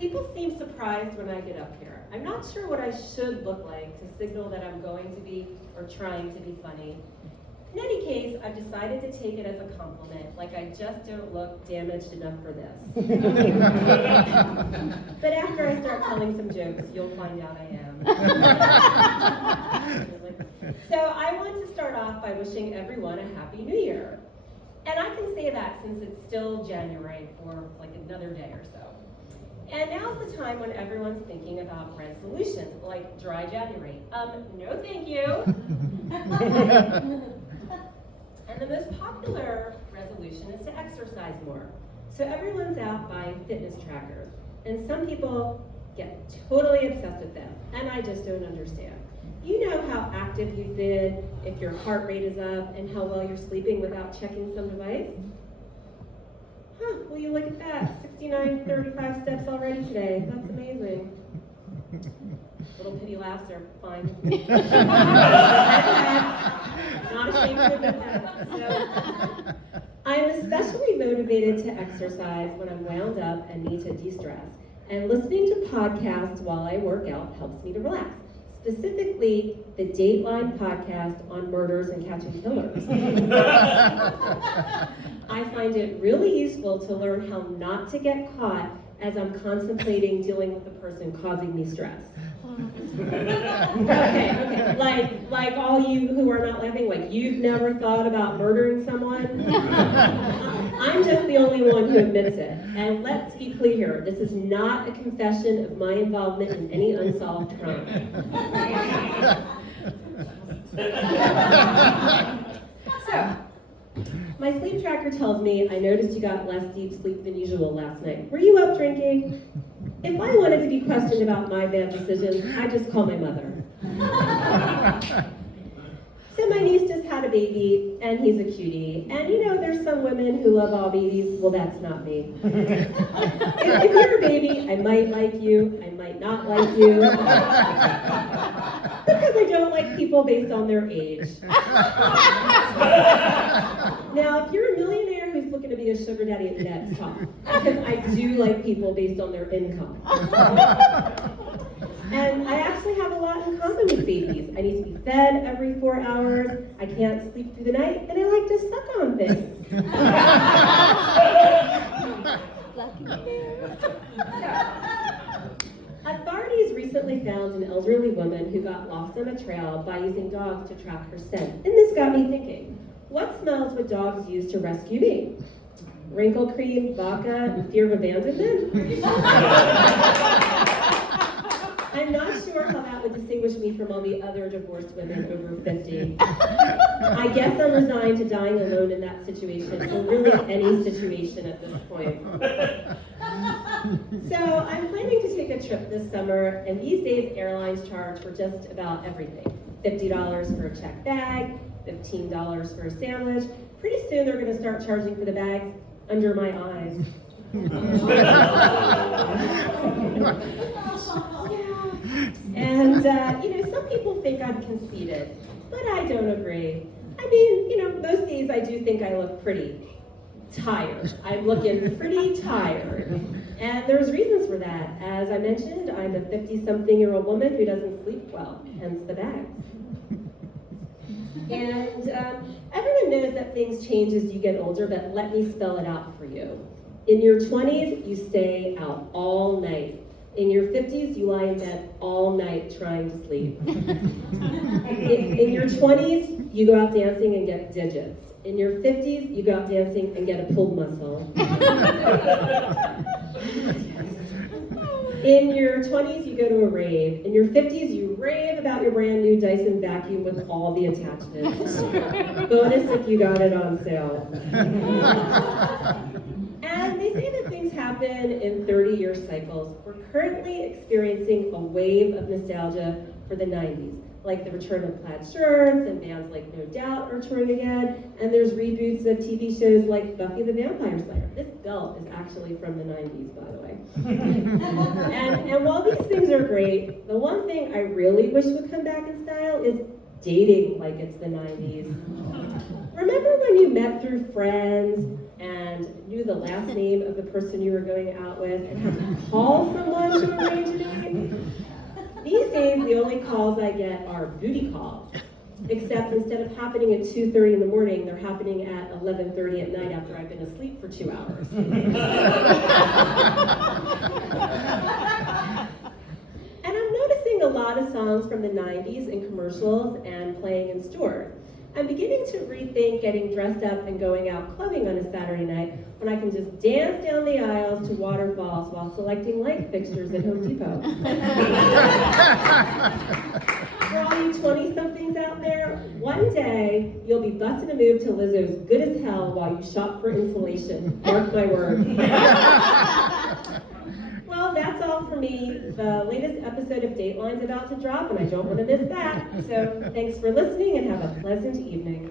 People seem surprised when I get up here. I'm not sure what I should look like to signal that I'm going to be or trying to be funny. In any case, I've decided to take it as a compliment, like I just don't look damaged enough for this. But after I start telling some jokes, you'll find out I am. So I want to start off by wishing everyone a Happy New Year. And I can say that since it's still January for like another day or so. And now's the time when everyone's thinking about resolutions, like dry January. No thank you. And the most popular resolution is to exercise more. So everyone's out buying fitness trackers. And some people get totally obsessed with them. And I just don't understand. You know how active you've been, if your heart rate is up, and how well you're sleeping without checking some device? Huh, well you look at that, 6935 steps already today. That's amazing. Little pity laughs are fine. Not ashamed to admit that. So, I'm especially motivated to exercise when I'm wound up and need to de-stress. And listening to podcasts while I work out helps me to relax. Specifically, the Dateline podcast on murders and catching killers. I find it really useful to learn how not to get caught as I'm contemplating dealing with the person causing me stress. Okay. Like all you who are not laughing, like you've never thought about murdering someone? I'm just the only one who admits it. And let's be clear, this is not a confession of my involvement in any unsolved crime. So, my sleep tracker tells me I noticed you got less deep sleep than usual last night. Were you up drinking? If I wanted to be questioned about my bad decisions, I'd just call my mother. So my niece just had a baby, and he's a cutie. And you know, there's some women who love all babies. Well, that's not me. If you're a baby, I might like you, I might not like you. Because I don't like people based on their age. Now, if you're a millionaire who's looking to be a sugar daddy, that's tough. Because I do like people based on their income. And I actually have a lot in common with babies. I need to be fed every 4 hours, I can't sleep through the night, and I like to suck on things. Authorities recently found an elderly woman who got lost on a trail by using dogs to track her scent. And this got me thinking, what smells would dogs use to rescue me? Wrinkle cream, vodka, and fear of abandonment? I'm not sure how that would distinguish me from all the other divorced women over 50. I guess I'm resigned to dying alone in that situation, or really any situation at this point. So I'm planning to take a trip this summer, and these days airlines charge for just about everything. $50 for a checked bag, $15 for a sandwich. Pretty soon they're going to start charging for the bags under my eyes. And, some people think I'm conceited, but I don't agree. I mean, most days I do think I look pretty tired. I'm looking pretty tired. And there's reasons for that. As I mentioned, I'm a 50-something-year-old woman who doesn't sleep well, hence the bags. And everyone knows that things change as you get older, but let me spell it out for you. In your 20s, you stay out all night. In your 50s, you lie in bed all night trying to sleep. In your 20s, you go out dancing and get digits. In your 50s, you go out dancing and get a pulled muscle. In your 20s, you go to a rave. In your 50s, you rave about your brand new Dyson vacuum with all the attachments. Bonus if you got it on sale. And they say that things happen in 30-year cycles. We're currently experiencing a wave of nostalgia for the 90s, like the return of plaid shirts and bands like No Doubt are touring again, and there's reboots of TV shows like Buffy the Vampire Slayer. This belt is actually from the 90s, by the way. and while these things are great, the one thing I really wish would come back in style is dating like it's the 90s. Remember when you met through friends and knew the last name of the person you were going out with and had to call someone to arrange a date? These days, the only calls I get are booty calls. Except instead of happening at 2:30 in the morning, they're happening at 11:30 at night after I've been asleep for 2 hours. And I'm noticing a lot of songs from the 90s in commercials and playing in stores. I'm beginning to rethink getting dressed up and going out clubbing on a Saturday night when I can just dance down the aisles to waterfalls while selecting light fixtures at Home Depot. For all you 20-somethings out there, one day you'll be busting a move to Lizzo's Good as Hell while you shop for insulation. Mark my words. Well, that's all for me. The latest episode of Dateline's about to drop, and I don't want to miss that. So thanks for listening, and have a pleasant evening.